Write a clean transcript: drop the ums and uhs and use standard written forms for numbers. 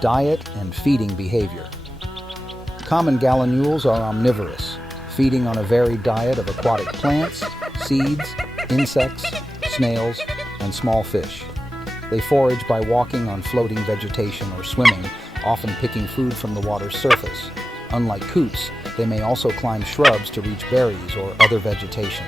Diet and feeding behavior. Common gallinules are omnivorous, feeding on a varied diet of aquatic plants, seeds, insects, snails, and small fish. They forage by walking on floating vegetation or swimming, often picking food from the water's surface. Unlike coots, they may also climb shrubs to reach berries or other vegetation.